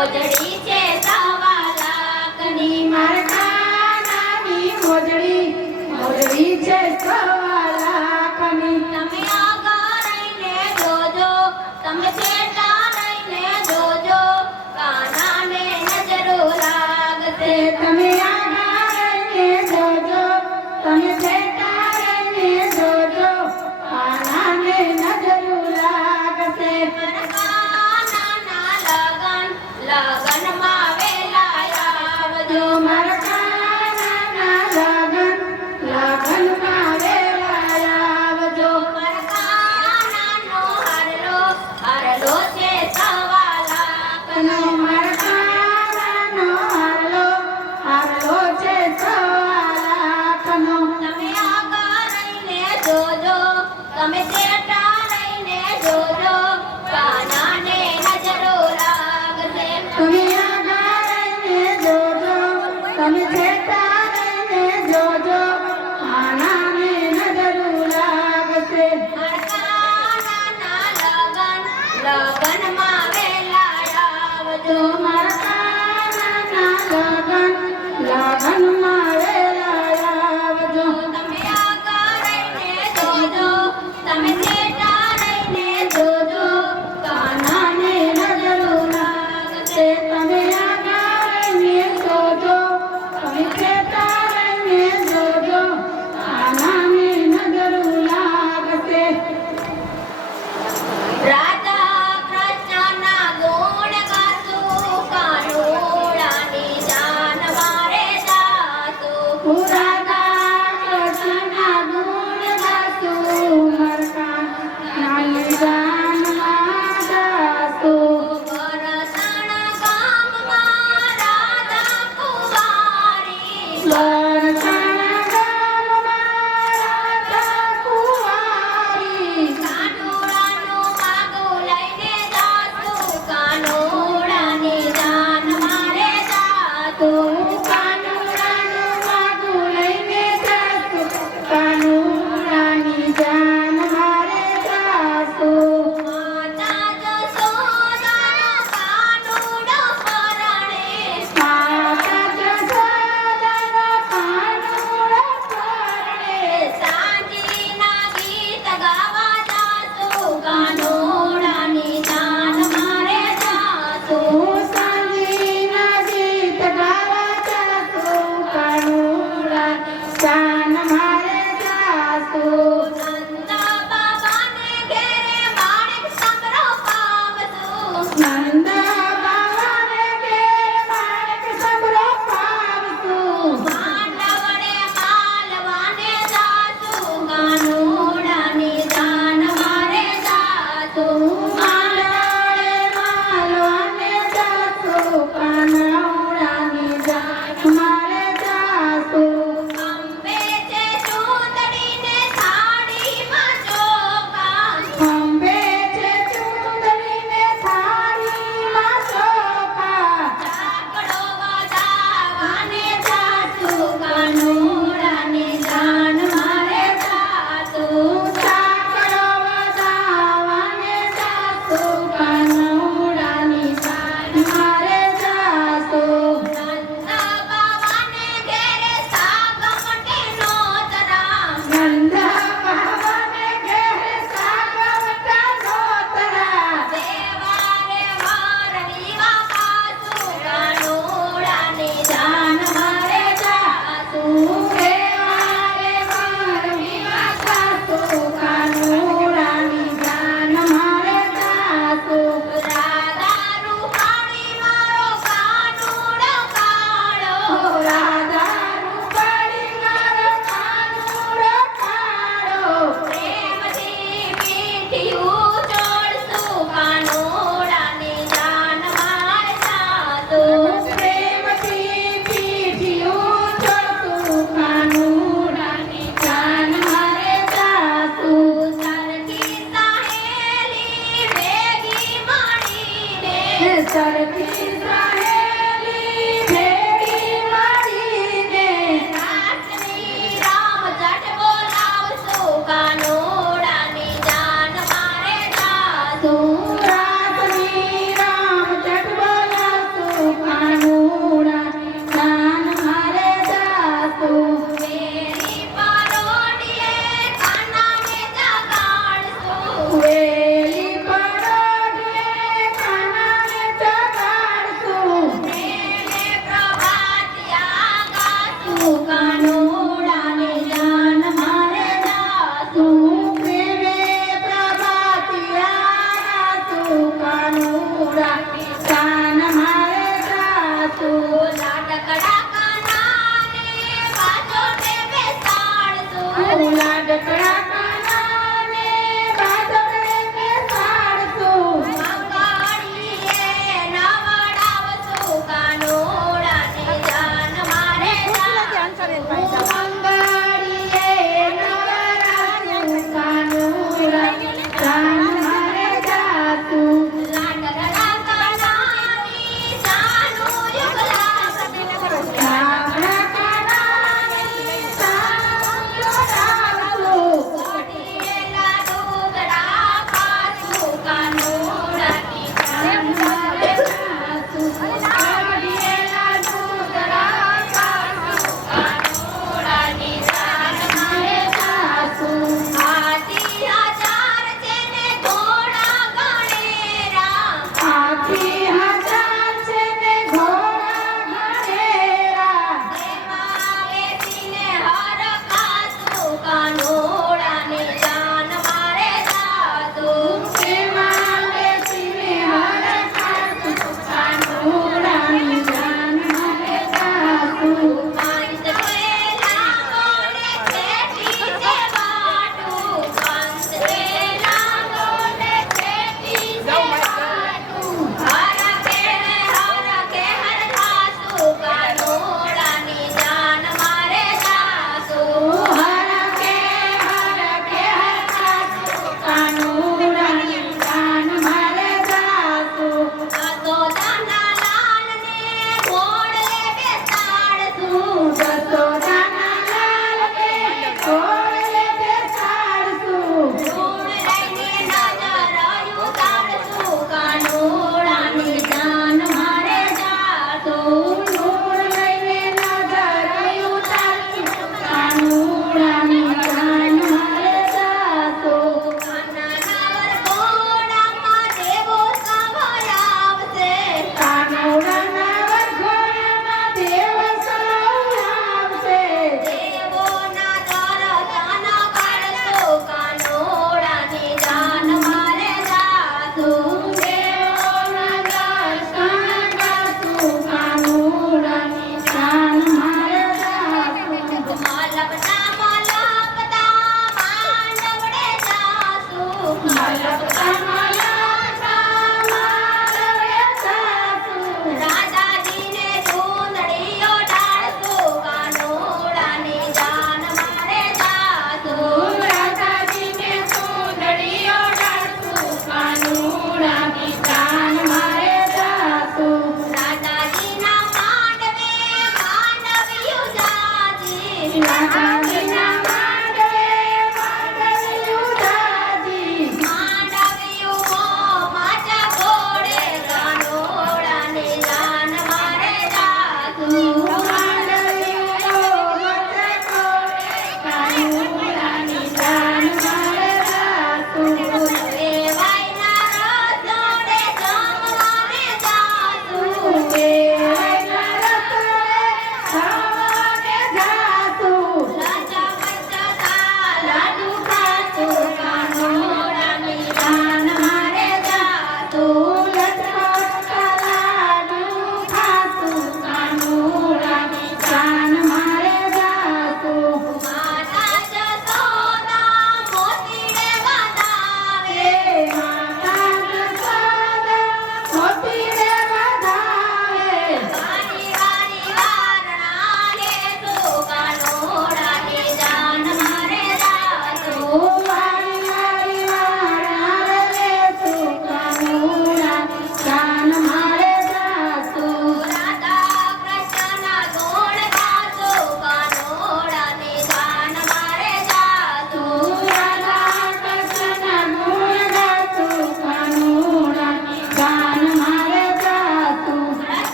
મોજડી છે સવા લાખની મારા કાનાની મોજડી છે સવા લાખની. તમે આગળ રહીને જોજો, તમે છેટા રહીને જોજો, કાનાને નજરો લાગશે. તમે આગળ રહીને જોજો, તમે છેટા રહીને જોજો, કાનાને નજરો લાગશે. લગનમાં વેલા આવજો. મારા કાનાના લગનમાં વેલા આવજો. મારા કાનાનો હારલો છે સવા લાખનો. મારા કાનાનો હારલો છે સવા લાખનો. તમે આગળ રહીને જોજો, તમે છેટા રહીને જોજો, કાનાને નજરો લાગશે. તમે આગળ રહીને જોજો, તમે છેટા રહીને જોજો, કાનાને નજરો લાગશે. લગનમાં વેલા આવજો. મારા કાનાના લગનમાં વેલા આવજો. તમે આગળ રહીને જોજો, તમે છેટા રહીને જોજો, કાનાને નજરો લાગશે. તમે આગળ રહીને જોજો, તમે છેટા રહીને જોજો, કાનાને નજરો લાગશે. રાધા કૃષ્ણના ગુણ ગાતું, કાનુડાની જાન મારે જાતું. રાધા કૃષ્ણના ગુણ ગાતું, મારા કાનાની જાનમાં ગાતું. વરસણ ગામમાં રાધા કુંવારી, વરસાણા ગામમાં રાધા કુંવારી. કાનુડાનું માગું લઈને જાતું, કાનુડાની જાન મારે જાતું. કાનુડાનું માગું લઈને જાતું, કાનુડાની જાન મારે જાતું. માતા જશોદાનો કાનુડો પરણે, માતા જશોદાનો કાનુડો પરણે. સાંજીના ગીત ગાવા જાતું, કાનુડાની જાન મારે જાતું. હું સાંજના ગીત ગાવા જાતું, કાનુડાની જાન મારે જાતું. નંદ બાબાને ઘેરે માણેક સમરો પાવતું, નંદ બાવાને ઘેર માણેક સમરો પાવતું. માંડવડે માલવાને જાતું, કાનુડાની જાન મારે જાતું. માંડવડે માલવાને જાતું, કાનુડાની જાન મારે જાતું. અંબે છે ચૂંદડીને થાળીમાં ચોખા, અંબે છે ચૂંદડીને થાળીમાં ચોખા. ચાકડો વધાવાને જાતું, કાનુડાની જાન મારે જાતું. ચાકડો વધાવાને જાતું, કાનુડાની જાન મારે જાતું. નંદ બાવાને ઘેરે સાગ મટે નોતરા, નંદ બાવાને ઘેર સાગવટા નોતરા. દેવારે વારની વાકાતું, કાનુડાની જાન મારે જાતું. દેવારે વારમી વાગાતું, કાનુડાની જાન મારે જાતું. રાધા રૂપાણી મારો કાનુડો કાળો, રાધા રૂપાળી મારો કાનુડો કાળો. પ્રેમથી પીઠિયું ચોળતું, કાનુડાની જાન મારે જાતું. પ્રેમથી પીઠિયું ચોળતું, કાનુડાની જાન મારે જાતું. સરખી સહેલી ભેગી મળીને, સરખી સહેલી ભેગી મળીને, રાતની રામ જટ બોલાવશું, કાનુડાની જાન મારે જાતું. રાતની રામ જટ બોલાવશું, કાનુડાની જાન મારે જાતું. લાડકડા કાનાને બાજોટે બેસાડશું. લાડકડા કાનાને બાજોટે બેસાડશું. મંગળીએ નવડાવશું કાનુડાની જાન મારે જાતું. મંગળીએ નવરાશું કાનુડાની જાન મારે જાતું. લાડકડા કાનાની જાનું યુગલાવશું. લાકડા કાનાની જાન યુગલાવશું.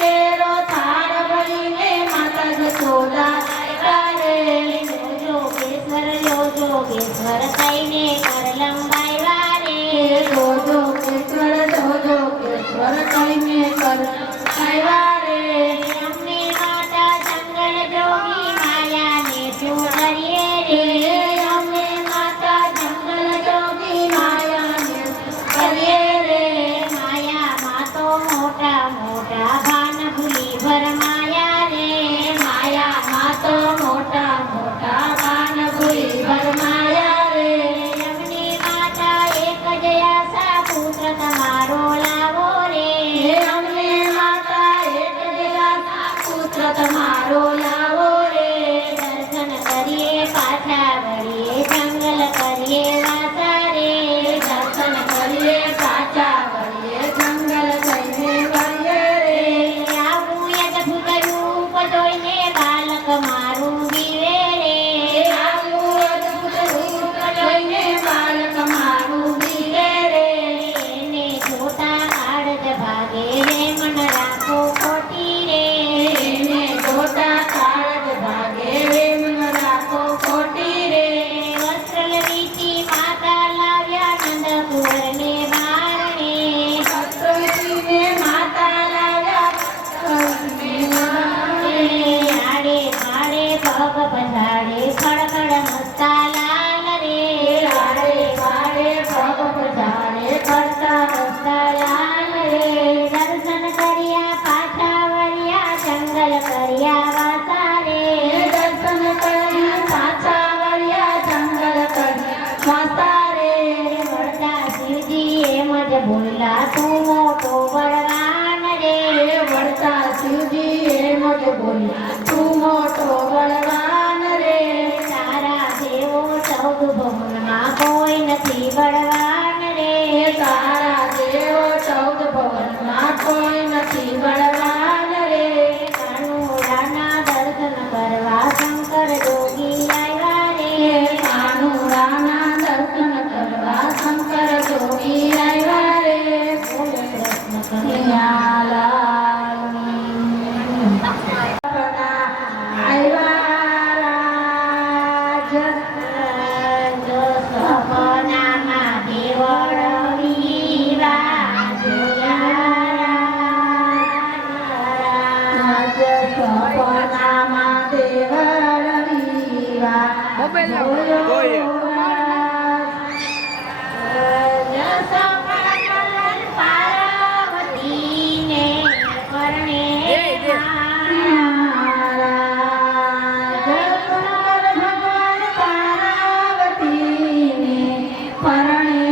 કેરો થાળ ભરીને માતા જશોદા લાવ્યા રે. જોગેશ્વર કહીને કર લંબાવ્યા રે. જોજો કેશ્વર કહીને કર આવ્યા રે. અમને માતા જંગલ જોગી માયાને શું કરીએ રે. અમે માતા જંગલ જોગી માયાને કરીએ રે. માયામાં તો મોટા મોટા ભાન ભૂલી ભરમાયા રે. માયામાં તો મોટા મોટા ભાન ભૂલી ભરમાયા રે. અમને માતા એક જ આશા પુત્ર તમારો લાવો રે. અમને માતા એક જ આશા પુત્ર તમારો લાવો રે. દર્શન કરીએ પાછા વળીએ જંગલ કરીએ વાસા રે. દર્શન કરીએ પાછા વળીએ જંગલ જઈને કરીએ રે. આવું અદભુત રૂપ જોઈને બાલક મારું જીવે રે. આવું અદ્ભુત રૂપ જોઈને બાળક મારું બીવે રે. એને જોતા કાળજ ભાગે રે મન રાખો ખોટી રે. એને જોતા કાળજ ભાગે રે મન રાખો ખોટી રે. વસ્ત્ર વીટી માતા લાવ્યા નંદ કુંવરને બારણે. સત્સંગીને માતા લાવ્યા આડે પાડે પગ પછાડે ખડખડ હસતા લાલ રે. આડે પાડે પગ પછાડે કરતા હસતા લાલ રે. દર્શન કર્યા પાછા વળ્યા જંગલ કર્યા વાસા રે. દર્શન કરી પાછા વળ્યા જંગલ કર્યા વાસા રે. વળતા શિવજી એમ જ બોલ્યા તું મોટો બળવાન રે. વળતા શિવજી એમ જ બોલ્યા તું મોટો બળવાન રે. તારા જેવો 14 ભુવનમાં કોઈ નથી બળવાન રે. તારા જેવો 14 ભુવનમાં કોઈ નથી બળવાન રે. કાનુડાના દર્શન કરવા શંકર જોગી આવ્યા રે. કાનુડાના દર્શન કરવા શંકર જોગી આવ્યા રે. બોલો કૃષ્ણ કનૈયા કનૈયાલાલની. આવ્યા રાજ. સપનામાં દેવળ વીરા જોયા. સપનામાં દેવળ વીરા જોયો રાજ. પાર્વતીને પરણે ભગવાન પાર્વતીને પરણે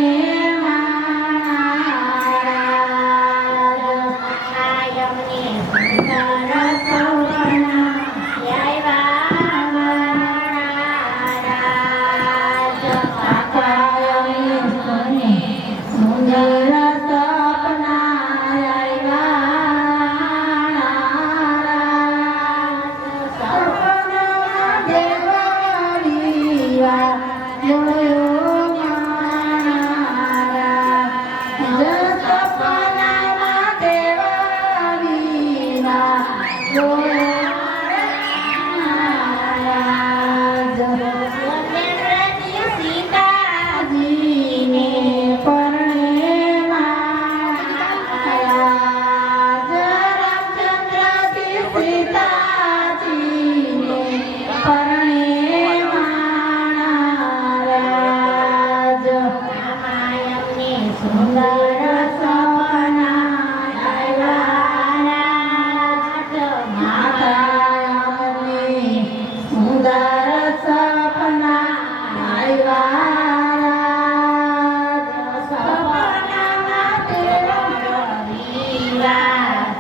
કાયમને સુંદર સૌવર્ણા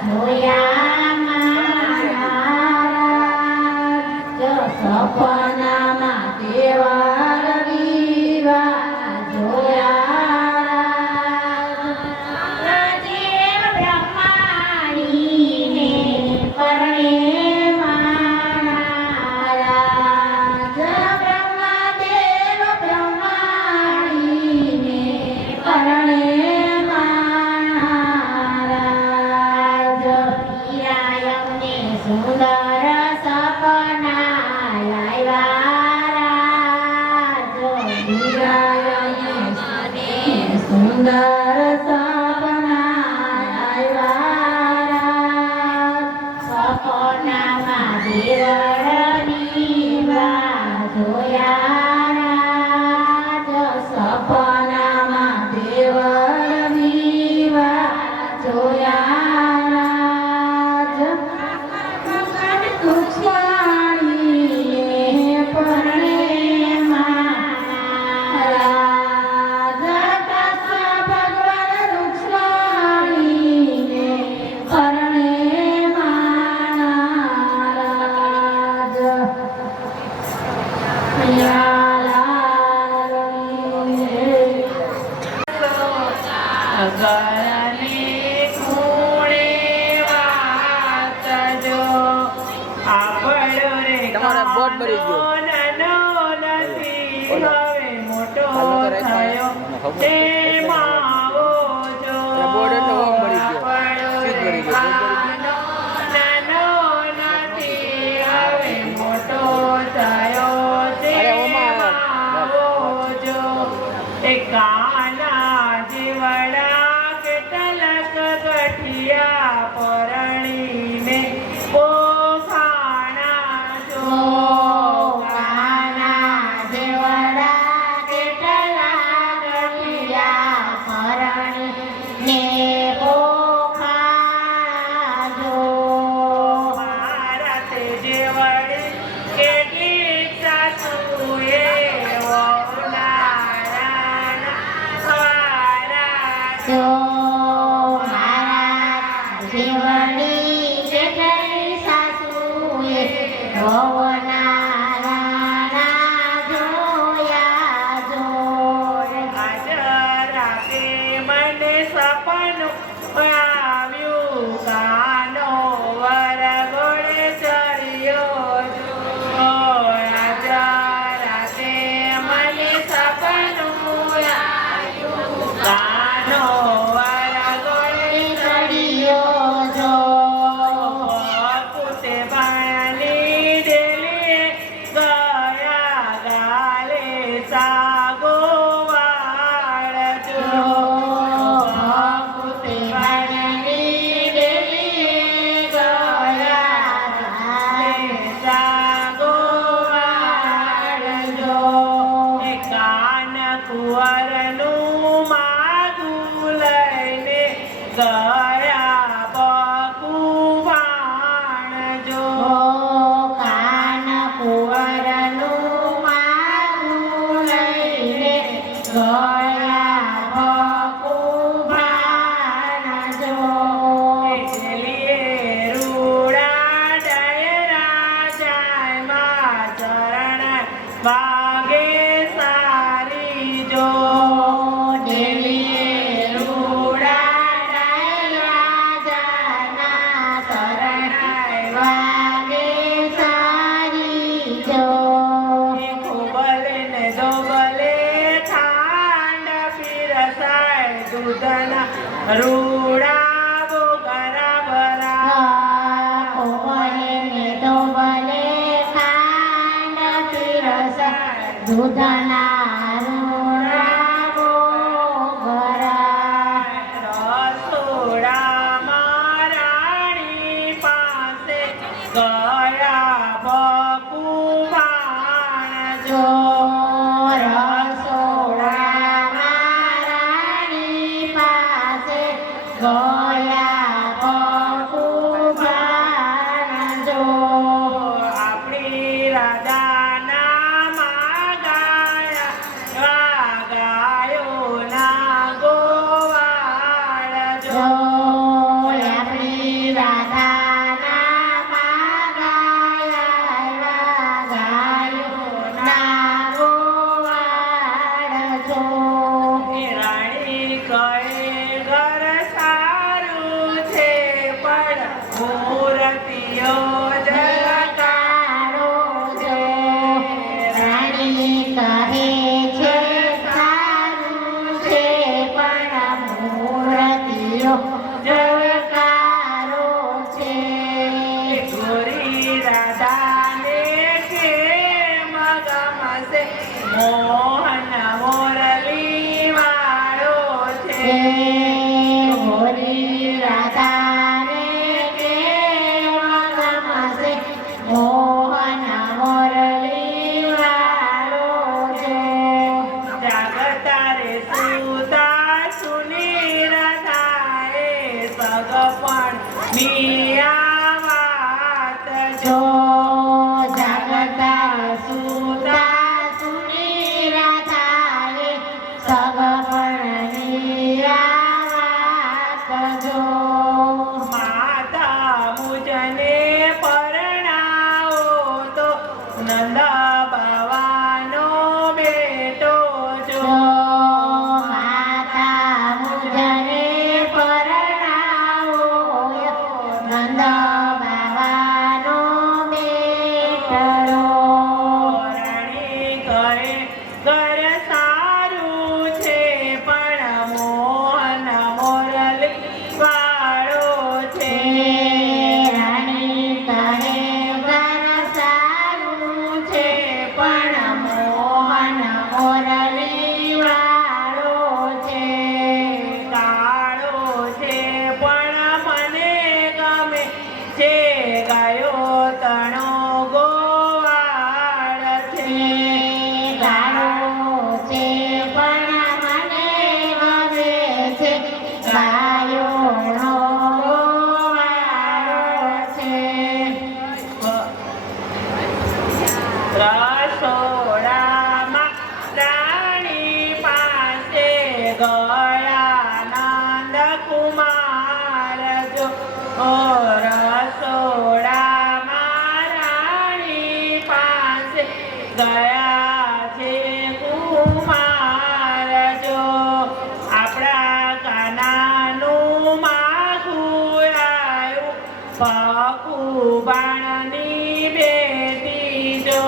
જોયા મારા સુંદર સપના લાવ્યા રાજો વીરાને સુંદર સપના આવ્યા સપનામાં દેવળની વાત જોયા રાજ સપનામાં દેવળની વાત જોયા રાજ રૂક્ષ્મણીએ પરણે રાજ કૃષ્ણ ભગવાન રૂક્ષ્મણીને પરણે રાજ ગળાની ખૂણે વાંચજો આપણો રે તમારા બોટ ભરી ગયો. નાનો નથી ઓલો. હવે મોટો હાલો તો રાખ થયો ખબર. તેમાં આવો જો એટલે બોર્ડ એટલે ઓમ ભરી ગયો. આપણો સીટ રે ભરી ગયો. બોર્ડ ભરી નાનો નથી હવે મોટો થયો તેમાં ઓમાં આવો જો એ કાના જીવડા કે તલક ગઠિયા પરણીને પોખાણા જો કાના દેવડા કેટલા ગઠિયા પરણીને પોખાજો મારા તે જેવડી કેટલી સાસુએ વહુનારાના વારા જો મારા જીવની કેટલી સાસુએ ભવનારાના જોયા જો આજ રાતે મને સપનું આવ્યું કાનો વરઘોડે ચડ્યો જો આજ રાતે મને સપનું આવ્યું કાનો વરઘોડે ચડિયો જો પોતે બાની ડેલીએ ગયા ગાલે સાગો વાળજો ભક્તિ બનની દેવી ગયા ગાલે સાગો વાળજો એ કાન કુંવરનું માગું લઈને ગયા બકુવાણજો કાન કુંવરનું માગું લઈને ગયા ભગવાન જો એટલીએ રૂડા ડાયરા જાયમાં ચરણ વાગે સારી જો ડેલીએ રૂડા ડાયરા જાના શરણાઈ વાગે સારી જો ખોબલે ને ડોબલે ઠાંડ પીરસાય દૂધના રૂડા બોગરા ભરા દૂધના રૂડાવો ભરા રસોડામાં રાણી પાસે ગયા બકુવાણ જો જો રસોડામાં રાણી પાસે ગયા ભગવાન જો આપણી રાધાના માગાયા ગાયોના ગોવાળ જો જો આપણી રાધાના માગાયા ગાયો ના જો જાગતા સુતા સુની રાધાએ સગપણની આ વાત જો માતા મુજને પરણાવો તો નંદ બાવાનો બેટો જો જો માતા મુજને પરણાવો નંદ બાવાનો બેટરો રાણી કહે ઘર સારું છે પણ મોહન મોરલી વાળો છે રાણી કહે ઘર સારું છે પણ મોહન મોરલી વાળો છે કાળો છે પણ મને ગમે છે ગાયો તણો ગોવાળ છે ગાળો છે પણ મને ગમે છે ગાયોનો વાળો છે રસોડામાં રાણી પાસે ગયા નંદ કુમાર જો રસોડામાં રાણી પાસે ગયા છે કુમાર જો આપણા કાનાનું માગું આવ્યું ભકુબાણની બેટી જો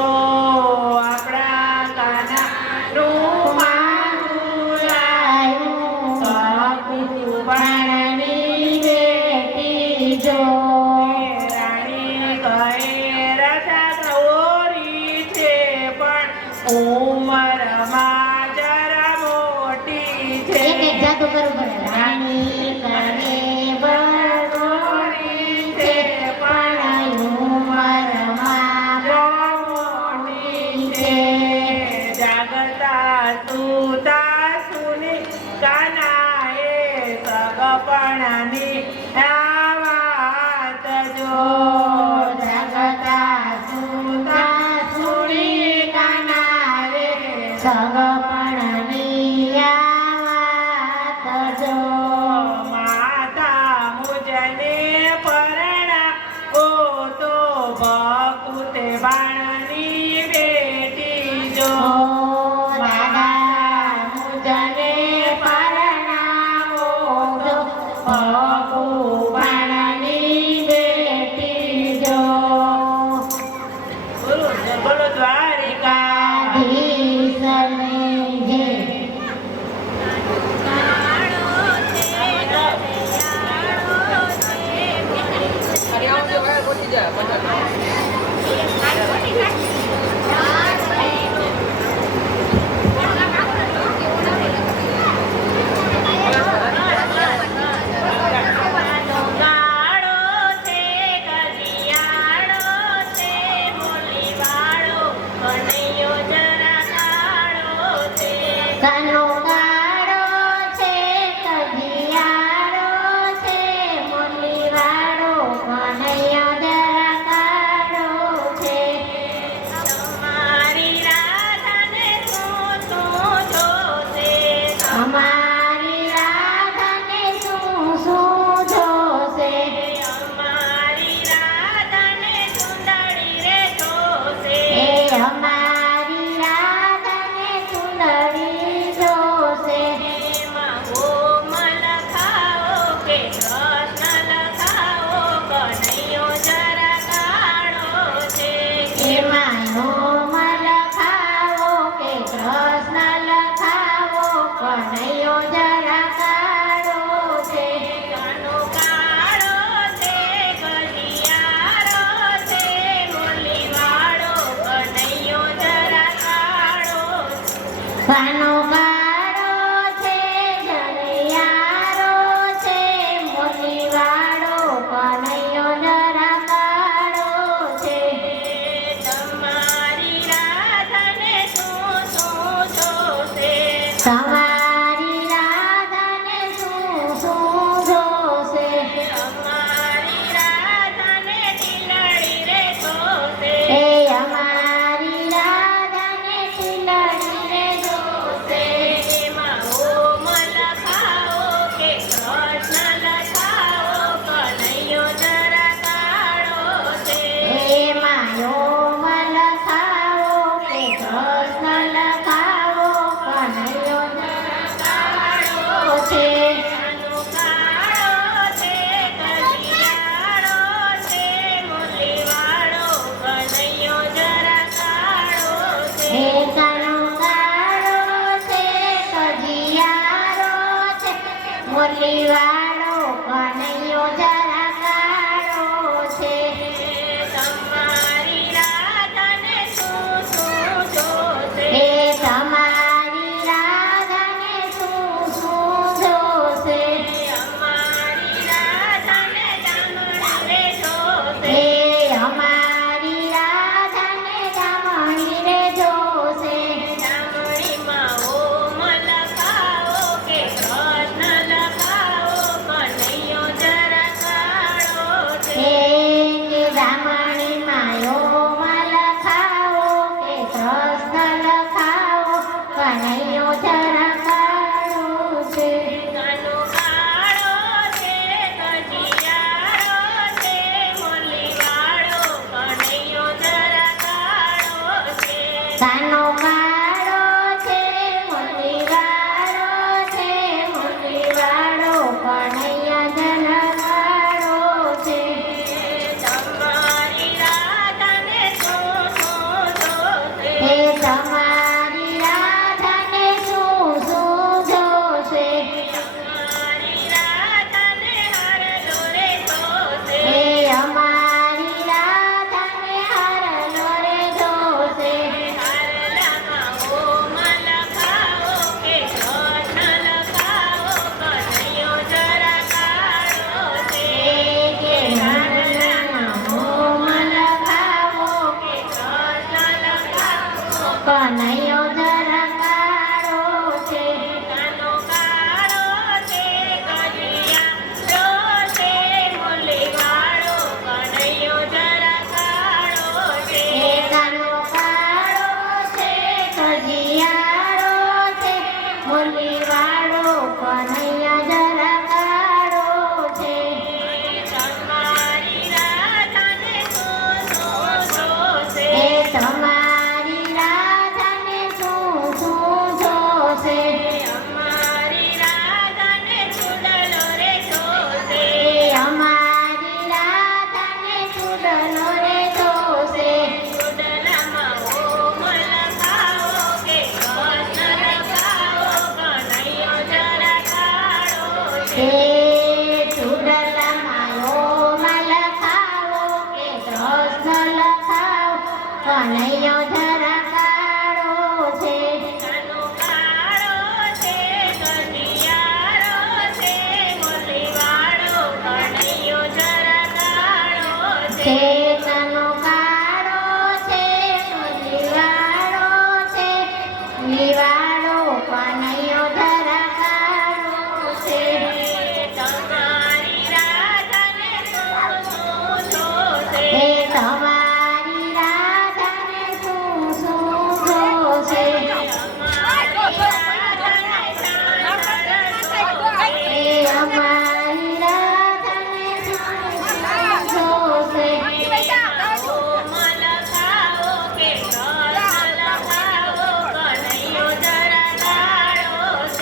આપણા કાનાનું માગું આવ્યું ભકુબાણની બેટી જો રાણી કહે રથા ગૌરી છે પણ ઉંમરમાં જરા મોટી છે એક એક જાદુ કરવું પડે રાણી કરે બરોરી છે પણ ઉંમરમાં મોટી છે જાગતા સુતા સુની કાનાએ સગપણની આ વાત જો જગતા સુતા સુરી કાનારે સગપણની આ વાત જો માતા મુજને પરણા ઓ તો ભકુતે બાણની બેટી જો દાદા મુજને પરણાવો તો ભગવાનની બેટી જો બોલો દ્વારિકા કાધીસને જે અરે આવો તો ભાઈ પહોંચી જાય ગાળો છે કજિયાળો છે બોલીવાળો કનૈયો જરા ગાળો છે કાનો કાળો છે કઢિયાળો છે મુરલીવાળો કનૈયો જરા કાળો છે તમારી રાધાને શું જોશે અમારી રાધાને શું જોશે અમારી રાધાને સુંદરી રે જોશે એ અમારી રાધાને સુંદરી જોશે એમાં ગોમલ ખાઓ કે કૃષ્ણ લખાવો કનૈયો જરા ગાળો છે એમાં નોમલ ખાવો કે કૃષ્ણ લખાવો કનૈયો જરા કાળો છે કાનો કાળો છે કજિયાળો છે બોલીવાળો કનૈયો જરા ગાળો કાનો કાળો છે જરિયારો છે મુરલીવાળો કનૈયો જરા કાળો છે તમારી રાધાને શું જોશે તમારી રાધાને શું જોશે અમારી રાધાને ટીલડી રે મણી માયો માં લખાવો કે કૃષ્ણ લખાવો કનૈયો જરા કાળો છે કાનો કાળો છે કજિયારો છે મુરલીવાળો કનૈયો જરા કાળો છે કાનો કાળો છે મુરલીવાળો છે મુરલીવાળો કનૈયા જરા કાળો છે તમારી રાધાને જોશે હે તમારી રાધાને શું શું જોશે તમારી રાધાને હરલો રે જોશે હે અમારી રાધાને હારલો રે જોશે હારલામાં ઓમાં લખાવો કે કૃષ્ણ લખાવો કનૈયો જરા કાળો છે કે હારલામાં મોમાં લખાવો કે કૃષ્ણ લખાવો કનૈયો જરા કાળો છે કાનો કાળો છે કજિયારો છે મુરલીવાળો કનૈયો જરા કાળો છે હે કાનો કાળો છે કજિયારો છે મુરલીવાળો કનૈયા જરા કાળો છે તમારી રાધાને જોશે હે તમારી રાધાને શું શું જોશે અમારી રાધાને ચૂડલો રે જોશે હે અમારી રાધાને ચૂડલો રે જોશે ચૂડલામાં ઓમ લખાવો કે કૃષ્ણ લખાવો કનૈયો જરા કાળો છે હે ચૂડલામાં ઓમાં લખાવો કે કૃષ્ણ લખાવો કનૈયો જરા કાળો છે કાનો કાળો છે કજિયારો છે મુરલીવાળો કનૈયો જરા કાળો છે છે કાનો કાળો છે મુરલીવાળો છે મુરલીવાળો કનૈયો જરા કાળો છે તમારી રાધાને જોશે હે તમારી રાધાને શું શું જોશે હે અમારી રાધાને શું શું જોશે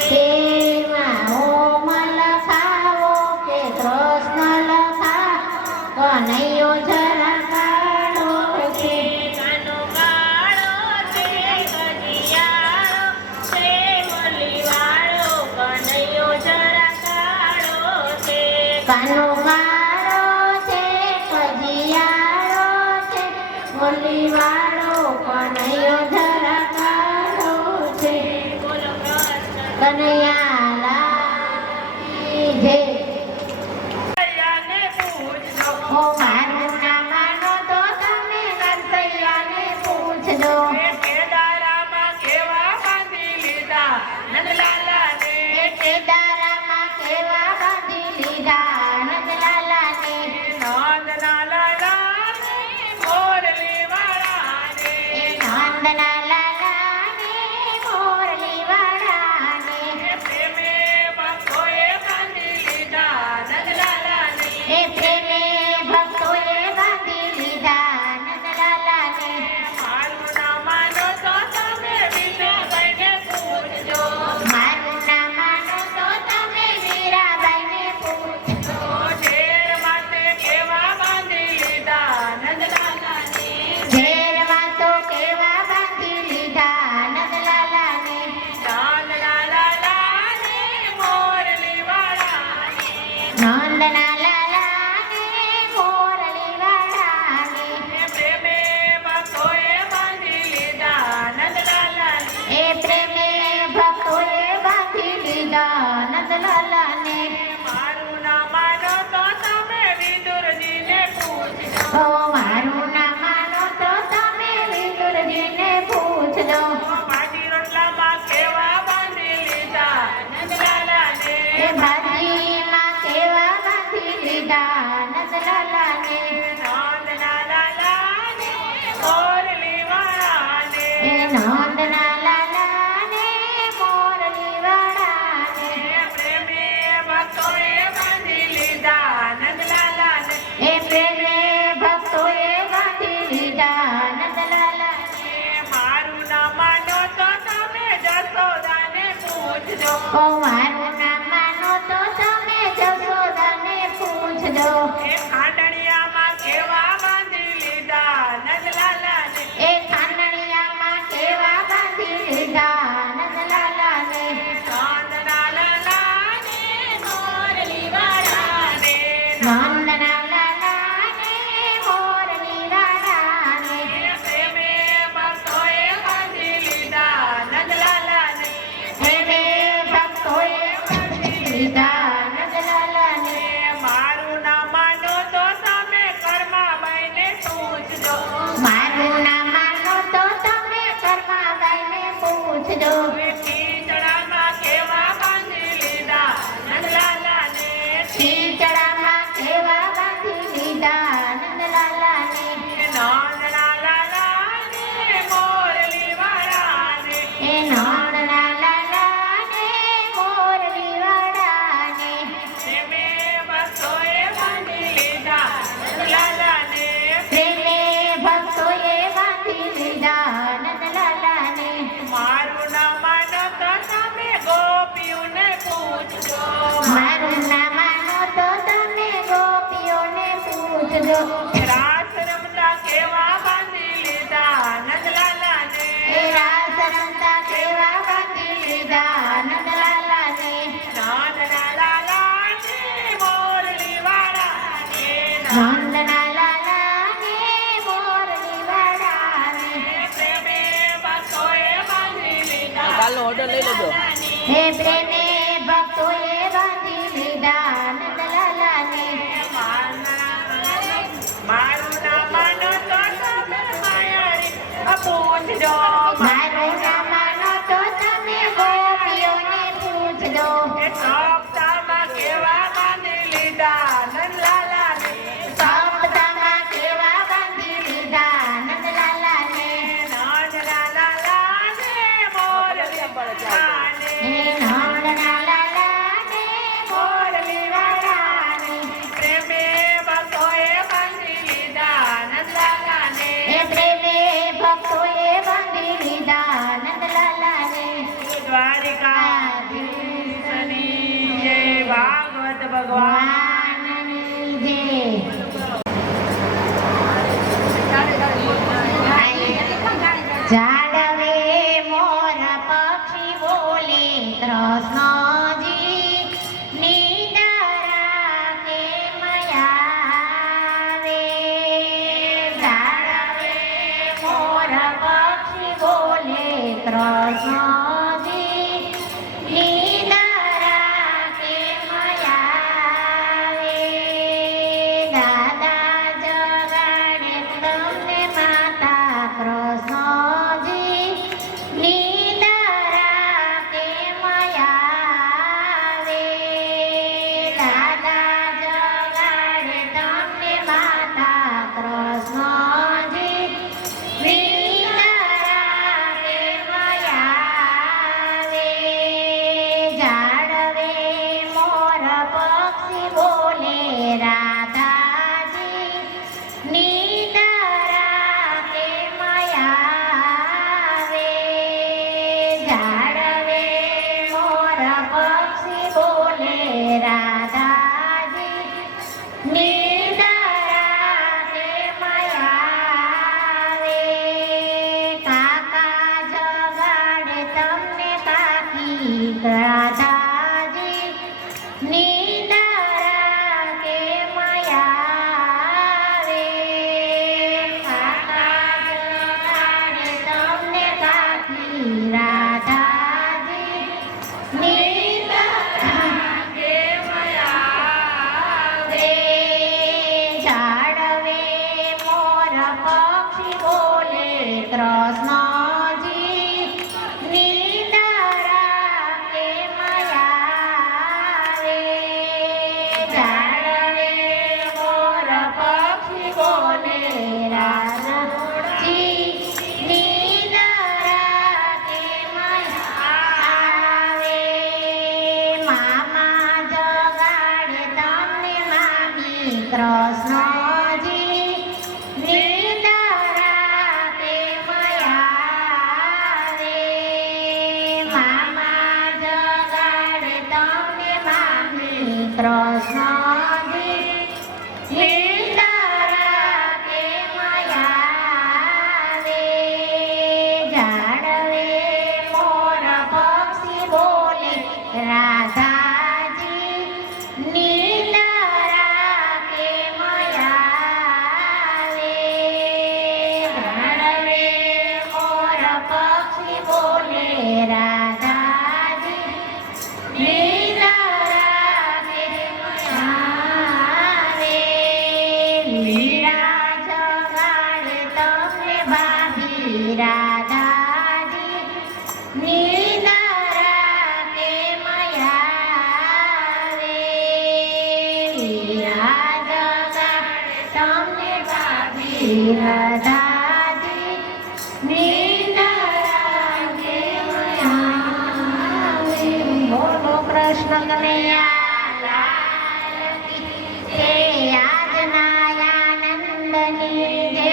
તેમાં ઓમાં લખાવો કે કૃષ્ણ લખાવો કનૈયો જરા કાળો છે કાનો કાળો છે કજિયારો છે મુરલીવાળો કનૈયો જરા કાળો છે કાનો કાળો છે કજિયારો છે મુરલીવાળો કનૈયો જરા કાળો છે બોલો કૃષ્ણ કનૈયા લાલ જય કનૈયાને પૂછજો ઓ મારું ના માનો તો તમે નરસૈયાને પૂછજો એ કેદારામાં કેવા બાંધી લીધા નંદલાલાને કેદારામાં કેવા બાંધી લીધા નંદલાલાને નંદલાલાને મોરલીવાળાને નંદના લાલાને મોરલીવાળાને પ્રેમે ભક્તોએ બાંધી લીધા નંદલાલાને એ પ્રેમે ભક્તોએ બાંધી લીધા નંદલાલાને મારું નામ ઓ મારું નામ માનો તો તમે જશોદાને પૂછજો. એ ખાંડણિયામાં કેવા બાંધી લીધા નંદલાલાને. એ ખાંડણિયામાં કેવા બાંધી લીધા નંદલાલાને. નંદના લાલાને મોરલી વાળાને. નંદના લાલાને મોરલી વાળાને. એ પ્રેમે ભક્તોએ બાંધી લીધા નંદલાલાને. પ્રેમે ભક્તોએ બાંધી લીધા નંદલાલાને. મારું નામ માનો તો તમે કર્માબાઈને પૂછજો. મારું નામ માનો તો તમે કર્માબાઈને પૂછજો. ખીચડામાં કેવા બાંધી લીધા નંદલાલાને. ખીચડામાં કેવા બાંધી લીધા નંદલાલાને. નંદના લાલાને મોરલી વાળાને. એ નંદના લાલાને મોરલી વાળાને. પ્રેમે ભક્તોએ બાંધી લીધા નંદલાલાને. પ્રેમે ભક્તોએ બાંધી લીધા નંદલાલાને. મારું નામ માનો તો તમે ગોપીઓને પૂછજો. મારું નામ માનો તો તમે ગોપીઓને પૂછજો. રાસ રમતા કેવા બાંધી લીધા નંદલાલાને. એ રાસ રમતા કેવા બાંધી લીધા નંદલાલાને. નંદના લાલાને મોરલી વાળાને. નંદના લાલાને મોરલી વાળાને. પ્રેમે ભક્તોએ બાંધી લીધા કાલનો ઓર્ડર લઈ લેજો. હે પ્રેમે ભક્તોએ બાંધી લીધા નંદલાલાને. મારું નામ માનો તો તમે માયારી પૂછજો. મારું નામ માનો તો તમે ગોપીઓને પૂછજો. એ સપ્તાહમાં કેવા બાંધી લીધા નંદલાલાને. સપ્તાહમાં કેવા બાંધી લીધા નંદલાલાને. નંદના લાલાને મોરલી વાળાને. હે નંદના લાલાને મોરલી વાળાને. પ્રેમે ભક્તોએ બાંધી લીધા નંદલાલાને. હે પ્રેમે ભક્તોએ બાંધી લીધા નંદલાલાને. દ્વારિકાધીશની જય. ભાગવત ભગવાન ભગવાનની જય. જાળવે મોર પક્ષી બોલે કૃષ્ણજી નિંદરા કેમ આવે. જાળવે મોર પક્ષી બોલે કૃષ્ણજી નિંદરા કેમ આવે. દાદા જગાડે તમને માતા કૃષ્ણજી નિંદરા કેમ આવે. દાદા જગાડે તમને માતા કૃષ્ણજી નિંદરા કેમ આવે. જાળવે મોર પક્ષી બોલે રાધાજી નિંદરા કેમ આવે. જાળવે મોર પક્ષી બોલે રાધાજી નિંદરા કેમ આવે. કાકા જગાડે તમને કાકી રાધાજી નિંદરા કેમ આવે. કાકા જગાડે તમને કાકી રાધાજી નિંદરા કેમ આવે. જાળવે મોર પક્ષી બોલે કૃષ્ણજી નિંદરા કેમ આવે. જાળવે મોર પક્ષી બોલે રાધાજી નિંદરા કેમ આવે. મામા જગાડે તમને મામી કૃષ્ણજી નિંદરા કેમ આવે. રાધાજી નિંદરા કેમ આવે યાદ ગાડે તમને ભાભી રાધાજી નિંદરા કેમ આવે બોલો કૃષ્ણ કનૈયા લાલ કી જય આજના આનંદની જય